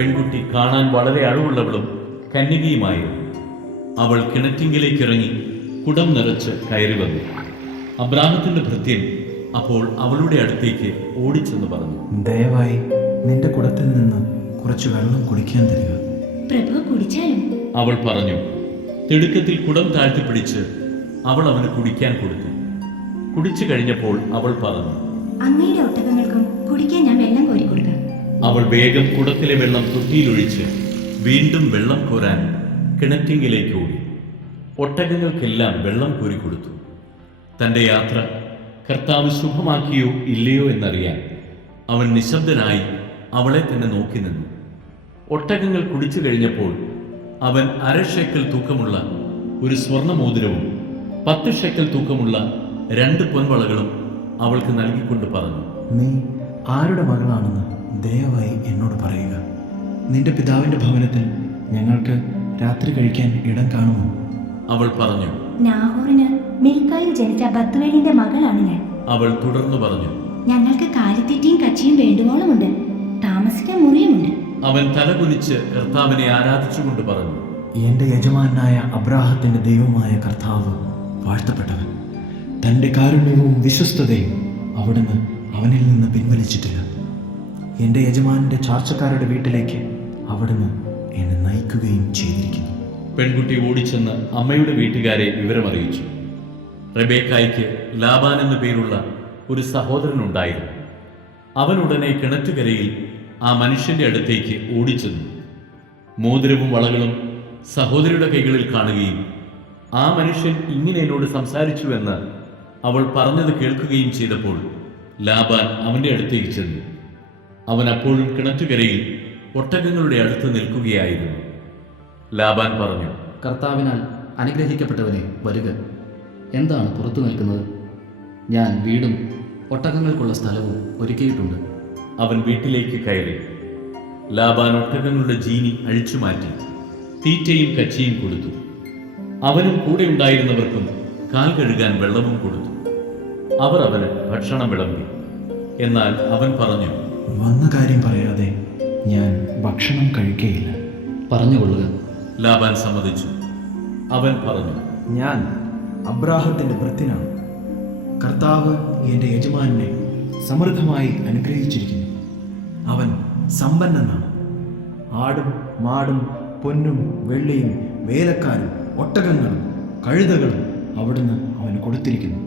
പെൺകുട്ടി കാണാൻ വളരെ അഴവുള്ളവളും കന്യകയുമായിരുന്നു. അവൾ കിണറ്റിങ്കിലേക്ക് ഇറങ്ങി കുടം നിറച്ച് കയറി വന്നു. അബ്രാഹത്തിന്റെ ഭൃത്യൻ അപ്പോൾ അവളുടെ അടുത്തേക്ക് ഓടിച്ചെന്ന് പറഞ്ഞു, ദയവായി നിന്റെ കുടത്തിൽ നിന്ന് കുറച്ച് വെള്ളം കുടിക്കാൻ തരിക. പ്രഭു കുടിച്ചാലും. അവൾ പറഞ്ഞു. തിടുക്കത്തിൽ കുടം താഴ്ത്തിപ്പിടിച്ച് അവൾ അവന് കുടിക്കാൻ കൊടുത്തു. കുടിച്ചു കഴിഞ്ഞപ്പോൾ അവൾ പറഞ്ഞു, അങ്ങയുടെ ഒട്ടകങ്ങൾക്കും കുടിക്കാൻ ഞാൻ വെള്ളം കോരി കൊടുക്കാം. അവൾ വേഗം കുടത്തിലെ വെള്ളം തൊട്ടിയിലൊഴിച്ച് വീണ്ടും വെള്ളം കോരാൻ കിണറ്റിങ്കിലേക്ക് ഓടി. ഒട്ടകങ്ങൾക്കെല്ലാം വെള്ളം കോരി കൊടുത്തു. തൻ്റെ യാത്ര കർത്താവ് ശുഭമാക്കിയോ ഇല്ലയോ എന്നറിയാൻ അവൻ നിശബ്ദനായി അവളെ തന്നെ നോക്കി നിന്നു. ഒട്ടകങ്ങൾ കുടിച്ചു കഴിഞ്ഞപ്പോൾ അവൻ 1/2 ഷെക്കൽ തൂക്കമുള്ള ഒരു സ്വർണ്ണമോതിരവും 10 ഷെക്കൽ തൂക്കമുള്ള 2 പൊൻവളകളും അവൾക്ക് നൽകിക്കൊണ്ട് പറഞ്ഞു, നീ ആരുടെ മകളാണെന്ന് ദയവായി എന്നോട് പറയുക. നിന്റെ പിതാവിൻ്റെ ഭവനത്തിൽ ഞങ്ങൾക്ക് രാത്രി കഴിക്കാൻ ഇടം കാണുമോ? അവൾ പറഞ്ഞു, നാഹോറിന് മിൽക്കായിൽ ജനിച്ച ബത്തുവേലിന്റെ മകളാണ് ഞാൻ. അവൾ തുടർന്നു പറഞ്ഞു, ഞങ്ങൾക്ക് കാലിത്തീറ്റയും കച്ചിയും വേണ്ടുവോളമുണ്ട്, താമസിക്കാൻ മുറിയുമുണ്ട്. അവൻ തലകുനിച്ച് കർത്താവിനെ ആരാധിച്ചുകൊണ്ട് പറഞ്ഞു, എൻ്റെ യജമാനായ അബ്രാഹത്തിൻ്റെ ദൈവമായ കർത്താവ് വാഴ്ത്തപ്പെട്ടവൻ. തൻ്റെ കാരുണ്യവും വിശ്വസ്തതയും അവിടുന്ന് അവനിൽ നിന്ന് പിൻവലിച്ചിട്ടില്ല. എൻ്റെ യജമാനൻ്റെ ചാർച്ചക്കാരുടെ വീട്ടിലേക്ക് അവിടുന്ന് എന്നെ നയിക്കുകയും ചെയ്തിരിക്കുന്നു. പെൺകുട്ടി ഓടിച്ചെന്ന് അമ്മയുടെ വീട്ടുകാരെ വിവരമറിയിച്ചു. റെബേക്കായ്ക്ക് ലാബാൻ എന്നു പേരുള്ള ഒരു സഹോദരനുണ്ടായിരുന്നു. അവൻ ഉടനെ കിണറ്റുകരയിൽ ആ മനുഷ്യന്റെ അടുത്തേക്ക് ഓടിച്ചെന്നു. മോതിരവും വളകളും സഹോദരിയുടെ കൈകളിൽ കാണുകയും ആ മനുഷ്യൻ ഇങ്ങനെ എന്നോട് സംസാരിച്ചുവെന്ന് അവൾ പറഞ്ഞത് കേൾക്കുകയും ചെയ്തപ്പോൾ ലാബാൻ അവന്റെ അടുത്തേക്ക് ചെന്നു. അവൻ അപ്പോഴും കിണറ്റുകരയിൽ ഒട്ടകങ്ങളുടെ അടുത്ത് നിൽക്കുകയായിരുന്നു. ലാബാൻ പറഞ്ഞു, കർത്താവിനാൽ അനുഗ്രഹിക്കപ്പെട്ടവനെ വരുക. എന്താണ് പുറത്തു നിൽക്കുന്നത്? ഞാൻ വീടും ഒട്ടകങ്ങൾക്കുള്ള സ്ഥലവും ഒരുക്കിയിട്ടുണ്ട്. അവൻ വീട്ടിലേക്ക് കയറി. ലാബാൻ ഒട്ടകങ്ങളുടെ ജീനി അഴിച്ചുമാറ്റി തീറ്റയും കച്ചിയും കൊടുത്തു. അവനും കൂടെ ഉണ്ടായിരുന്നവർക്കും കാൽ കഴുകാൻ വെള്ളവും കൊടുത്തു. അവർ അവന് ഭക്ഷണം വിളമ്പി. എന്നാൽ അവൻ പറഞ്ഞു, വന്ന കാര്യം പറയാതെ ഞാൻ ഭക്ഷണം കഴിക്കുകയില്ല. പറഞ്ഞുകൊള്ളുക. ലാബാൻ സമ്മതിച്ചു. അവൻ പറഞ്ഞു, ഞാൻ അബ്രാഹത്തിൻ്റെ ഭൃത്യനാണ്. കർത്താവ് എൻ്റെ യജമാനെ സമൃദ്ധമായി അനുഗ്രഹിച്ചിരിക്കുന്നു. അവൻ സമ്പന്നനാണ്. ആടും മാടും പൊന്നും വെള്ളിയും വേലക്കാരും ഒട്ടകങ്ങളും കഴുതകളും അവിടുന്ന് അവന് കൊടുത്തിരിക്കുന്നു.